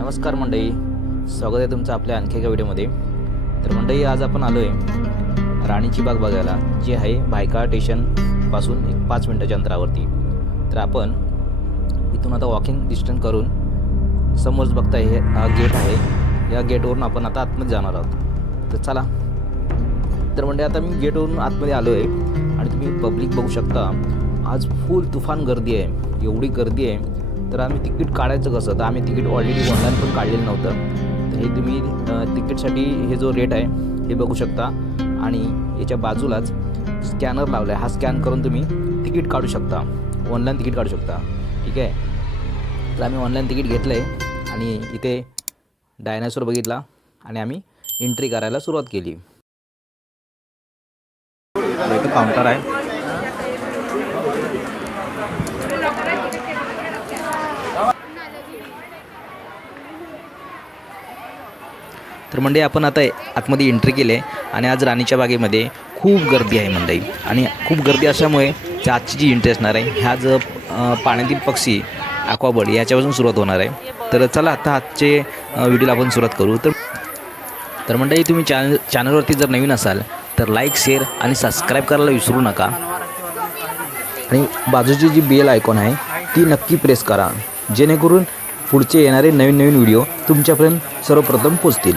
नमस्कार मंडळी. स्वागत आहे तुमचं आपल्या आणखी एका व्हिडिओमध्ये. तर मंडळी आज आपण आलो आहे राणीची बाग बघायला जी आहे भायका स्टेशनपासून एक पाच मिनटाच्या अंतरावरती. तर आपण इथून आता वॉकिंग डिस्टन्स करून समोरच बघताय हे हा गेट आहे. या गेटवरून आपण आता आतमध्ये जाणार आहोत. तर चला. तर म्हणजे आता मी गेटवरून आतमध्ये आलो आहे आणि तुम्ही पब्लिक बघू शकता आज फुल तुफान गर्दी आहे. एवढी गर्दी आहे. तर आम्ही तिकीट काढायचं कसं? तर आम्ही तिकीट ऑलरेडी ऑनलाईन पण काढलेलं नव्हतं. तर हे तुम्ही तिकीटसाठी हे जो रेट आहे हे बघू शकता. आणि याच्या बाजूलाच स्कॅनर लावला आहे हा स्कॅन करून तुम्ही तिकीट काढू शकता. ऑनलाईन तिकीट काढू शकता. ठीक आहे? तर आम्ही ऑनलाईन तिकीट घेतलं आहे आणि इथे डायनासोर बघितला. आणि आम्ही एंट्री करायला सुरुवात केली. इथं काउंटर आहे. तर मंडळी आपण आता आतमध्ये एंट्री केली आहे आणि आज राणीच्या बागेमध्ये खूप गर्दी आहे मंडई आणि खूप गर्दी असल्यामुळे त्या आजची जी एंट्री असणार आहे ह्या ज पाण्यातील पक्षी aquabird याच्यापासून सुरुवात होणार आहे. तर चला आता आजचे व्हिडिओला आपण सुरुवात करू. तर तर मंडळी तुम्ही चॅनल चॅनलवरती जर नवीन असाल तर लाईक शेअर आणि सबस्क्राईब करायला विसरू नका. आणि बाजूची जी बेल आयकॉन आहे ती नक्की प्रेस करा. जेणेकरून पुढचे येणारे नवीन नवीन व्हिडिओ तुमच्यापर्यंत सर्वप्रथम पोचतील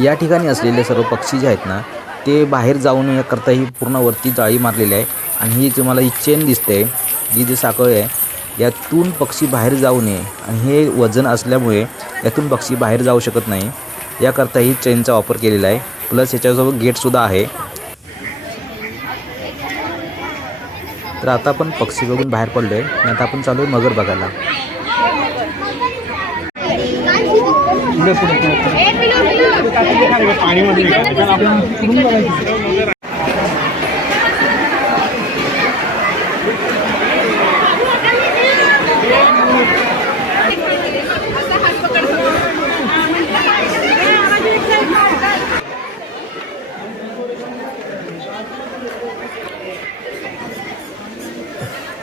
या ठिकाणी असलेले सर्व पक्षी जे आहेत ना ते बाहेर जाऊ नये ही पूर्ण वरती जाळी मारलेली आहे. आणि ही तुम्हाला ही चेन दिसते ही जी साखळी आहे यातून पक्षी बाहेर जाऊ नये. आणि हे वजन असल्यामुळे यातून पक्षी बाहेर जाऊ शकत नाही. याकरता ही चेनचा वापर केलेला आहे. प्लस याच्यासोबत गेटसुद्धा आहे. तर आता आपण पक्षी बघून बाहेर पडलो आहे आणि आता आपण चालू आहे मगर बघायला.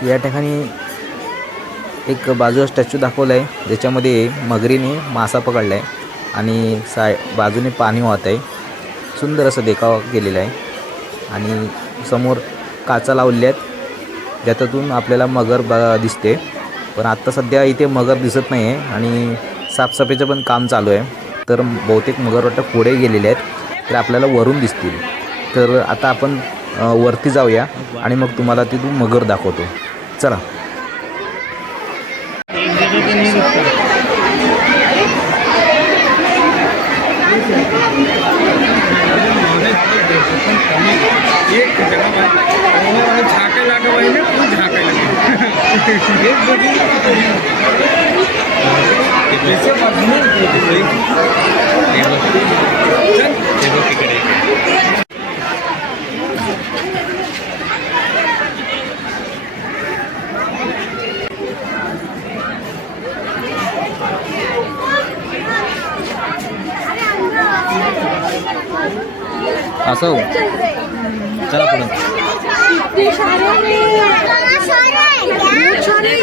या ठिकाणी एक बाजूला स्टॅच्यू दाखवला आहे ज्याच्यामध्ये मगरीने मासा पकडला आहे आणि साय बाजूने पाणी वाहत आहे. सुंदर असं देखावा केलेला आहे. आणि समोर काचा लावलेल्या आहेत. ज्याच्यातून आपल्याला मगर ब दिसते. पण आत्ता सध्या इथे मगर दिसत नाही आहे आणि साफसफाईचं पण काम चालू आहे. तर बहुतेक मगर वाटतं पुढे गेलेले आहेत. तर आपल्याला वरून दिसतील. तर आता आपण वरती जाऊया आणि मग तुम्हाला तिथून मगर दाखवतो. चला. असं चला पुढं नहीं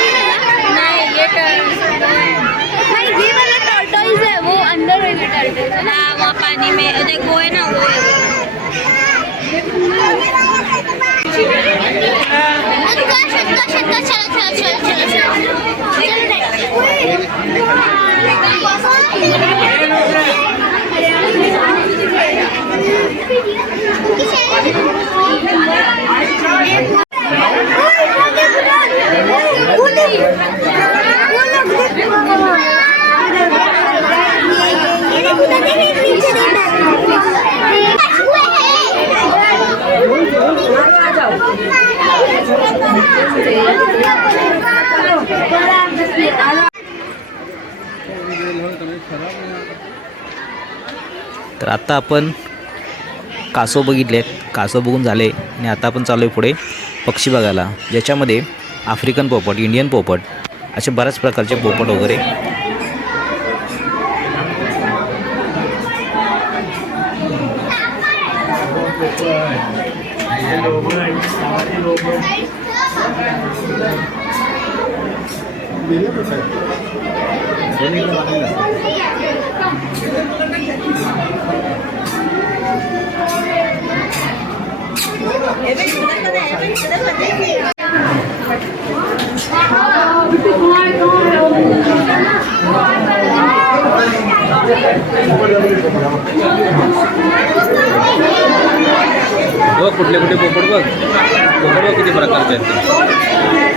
ये टर्टल नहीं ये वाला टर्टल्स है वो अंदर वाले टर्टल्स हाँ वहाँ पानी में देख है ना वो चलो तर आत्ता आपण कासव बघितले कासव बघून झाले आणि आता आपण चालू आहे पुढे पक्षी बघायला ज्याच्यामध्ये आफ्रिकन पोपट इंडियन पोपट असे बऱ्याच प्रकारचे पोपट वगैरे. बघ कुठले कुठले पोपट बघ. पोपट बघ किती प्रकारचे आहेत.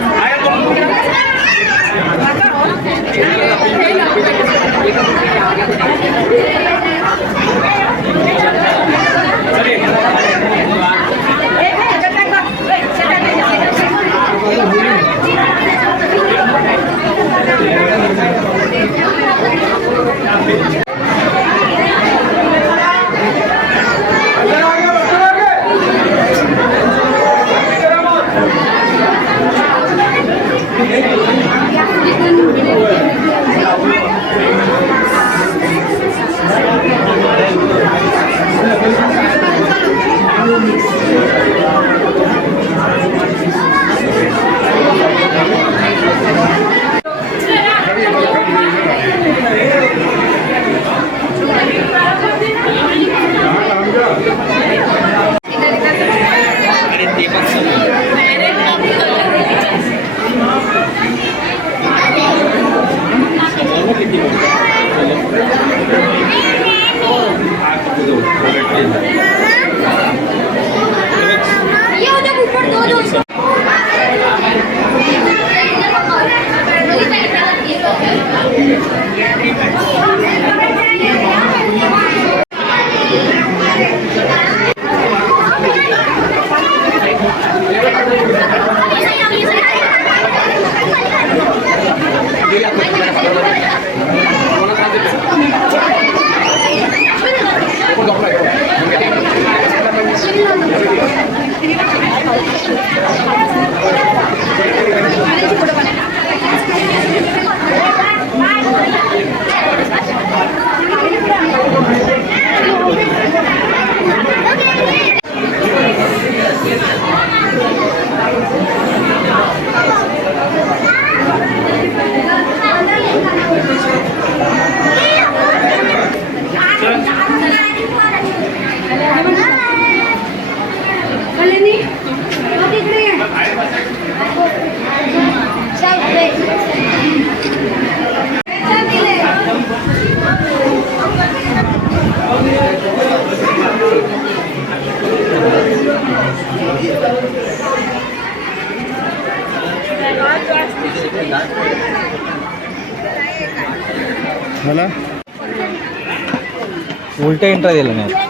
उलट एंट्रा दिला नाही?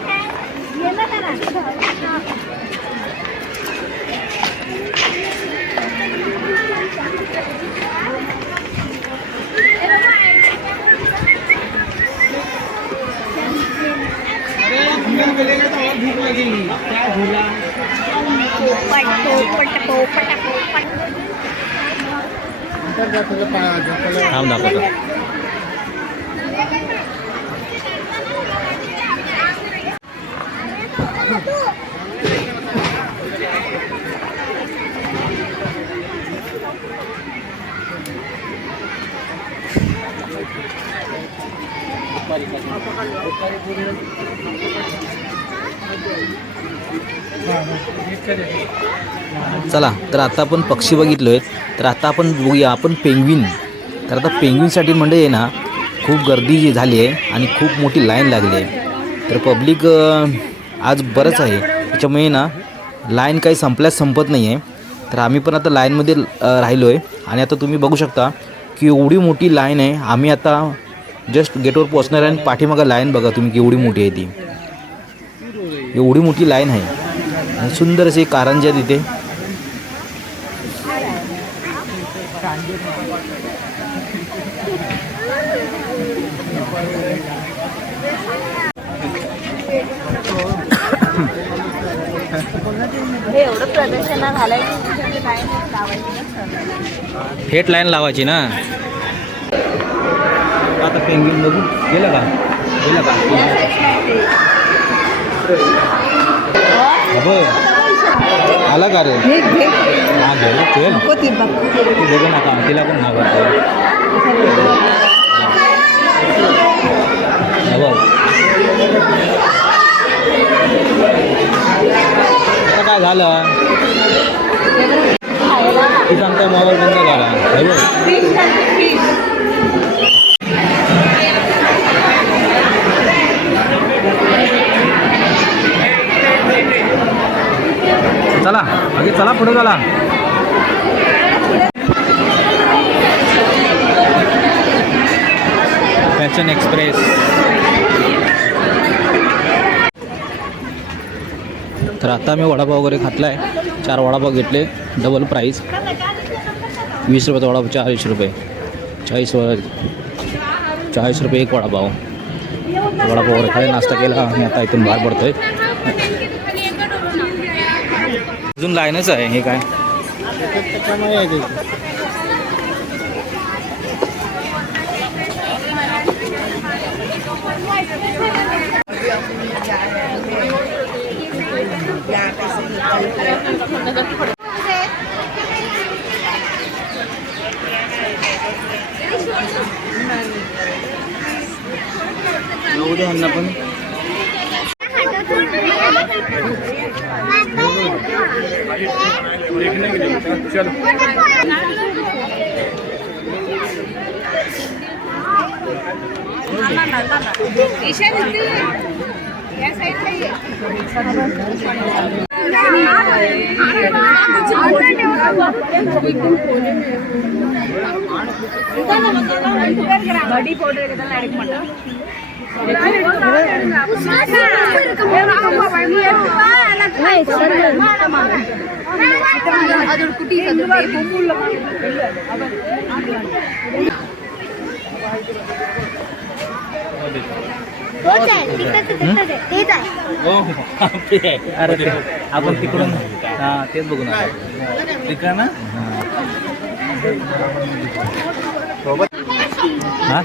थांब दाखवतो. चला तर आता आपण पक्षी बघितलो आहेत तर आता आपण बघूया आपण पेंग्विन तर आता पेंग्विनसाठी म्हणजे आहे ना खूप गर्दी जी झाली आहे आणि खूप मोठी लाईन लागली आहे. तर पब्लिक आज बरंच आहे. त्याच्यामुळे ना लाईन काही संपल्यास संपत नाही आहे तर आम्ही पण आता लाईनमध्ये राहिलो आहे आणि आता तुम्ही बघू शकता की एवढी मोठी लाईन आहे. आम्ही आता जस्ट गेटवर पोचणार आहे आणि पाठीमागं लाईन बघा तुम्ही केवढी मोठी आहे ती. एवढी मोठी लाईन आहे. आणि सुंदर असे कारंजे आहेत तिथे. थेट लाईन लावायची ना? आता पेंग्विन बघू. गेलं का? गेलं का? अबे, आला का रे? हा गेलं चल तू बघू. नका तिला पण नाव आता काय झालं? ती सांगता मोबाईल बंद करा. हे बघ. चला. अगदी चला पुढे चला. Fashion express. तर आता मी वडापाव वगैरे खातला आहे चार वडापाव घेतले डबल प्राईस वीस रुपयाचा वडापाव चाळीस रुपये. चाळीस चाळीस रुपये एक वडापाव. वडापाव वगैरे खाली नाश्ता केला. मी आता इथून बाहेर पडतोय. अजून लाईनच आहे हे काय उद्या यांना पण देखने के लिए चलो வடி போட்டு எடுக்க மாட்டோம் हो ते आहे अरे ते आपण तिकडून हां तेच बघू ना तिकडं ना हां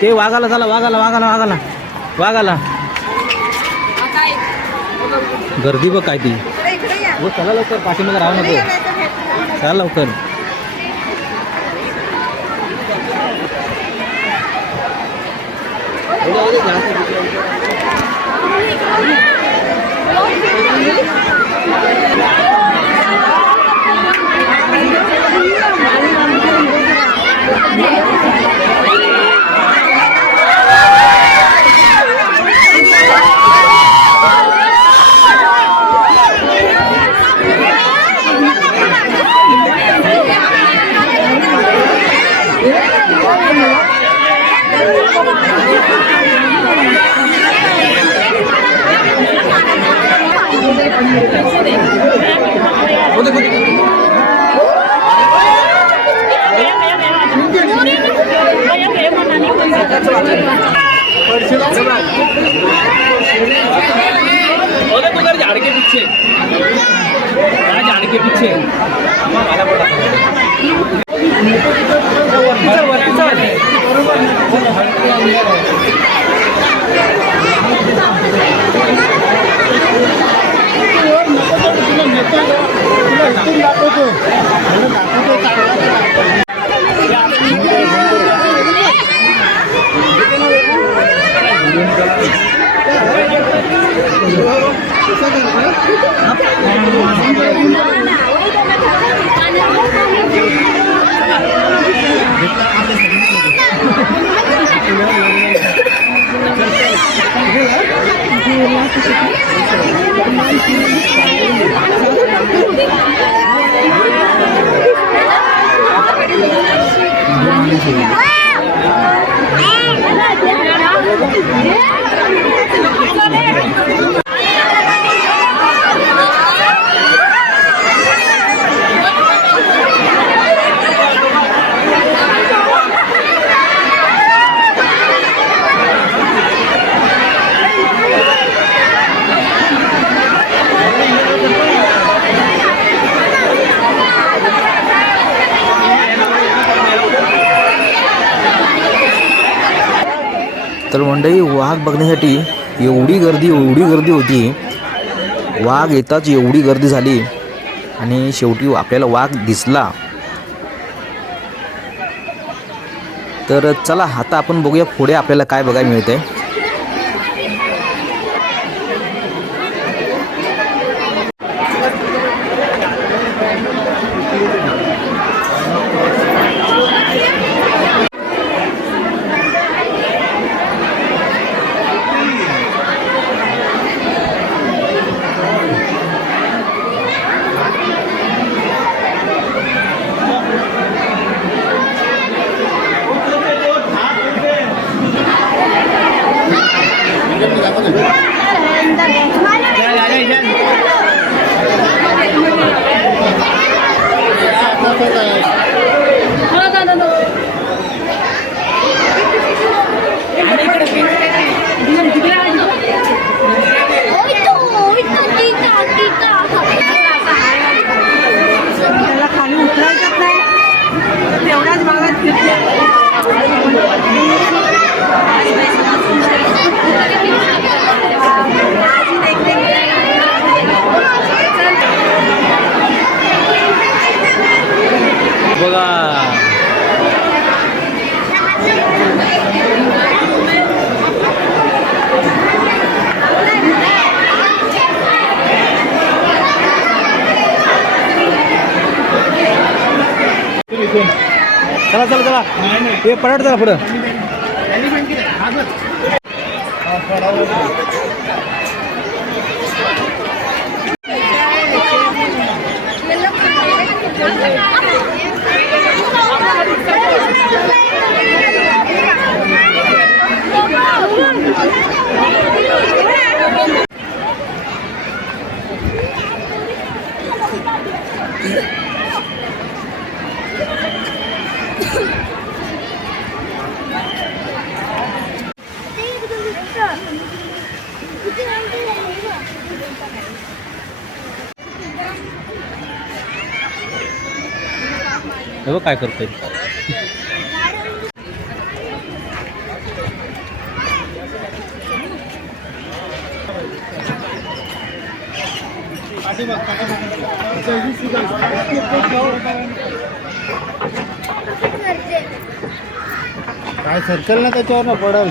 ते वाघाला चला वाघाला वाघाला वाघाला. वाघाला. गर्दी बघ काय ती. चला लवकर पाठीमध्ये राहू नको. चला लवकर. Thank you. ওদের কোথায় ঝাড়কে দিচ্ছে তারা ঝাড়কে দিচ্ছে আমার ভালো কথা বড় Thank you. वाघ बघण्यासाठी एवढी गर्दी एवढी गर्दी होती. वाघ येताच एवढी गर्दी झाली. आणि शेवटी आपल्याला वाघ दिसला. तर चला आता आपण बघूया पुढे आपल्याला काय बघायला मिळतंय. चला चला चला हे पडत चला पुढं काय करतोय. काय सर्कल ना त्याच्यावर ना पडल.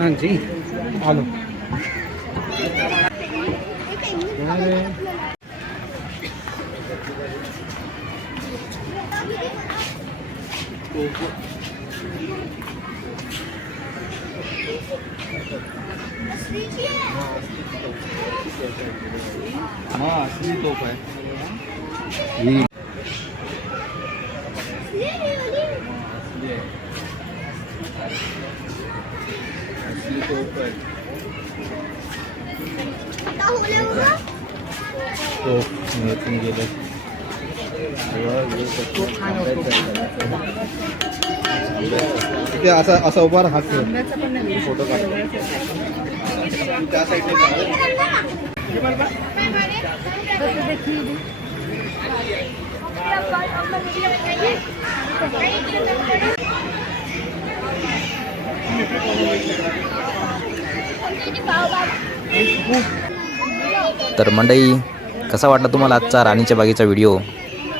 हाँ जी आलो हाँ असली तोप है तोप निघून गेलं ते असा असा उभा राहा, हात ठेव फोटो काढ त्या साईडने तर मंडई कसा वाटला तुम्हाला आजचा राणीच्या बागेचा व्हिडिओ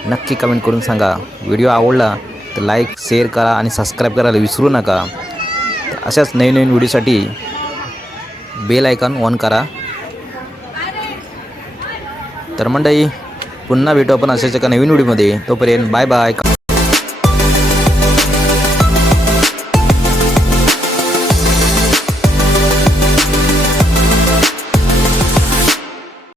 नक्की कमेंट करून सांगा. व्हिडिओ आवडला तर लाईक शेअर करा आणि सबस्क्राईब करायला विसरू नका. अशाच नवीन नवीन व्हिडिओसाठी बेल आयकॉन ऑन करा. तर मंडई पुन्हा भेटू आपण अशाच एका नवीन व्हिडिओमध्ये तोपर्यंत बाय बाय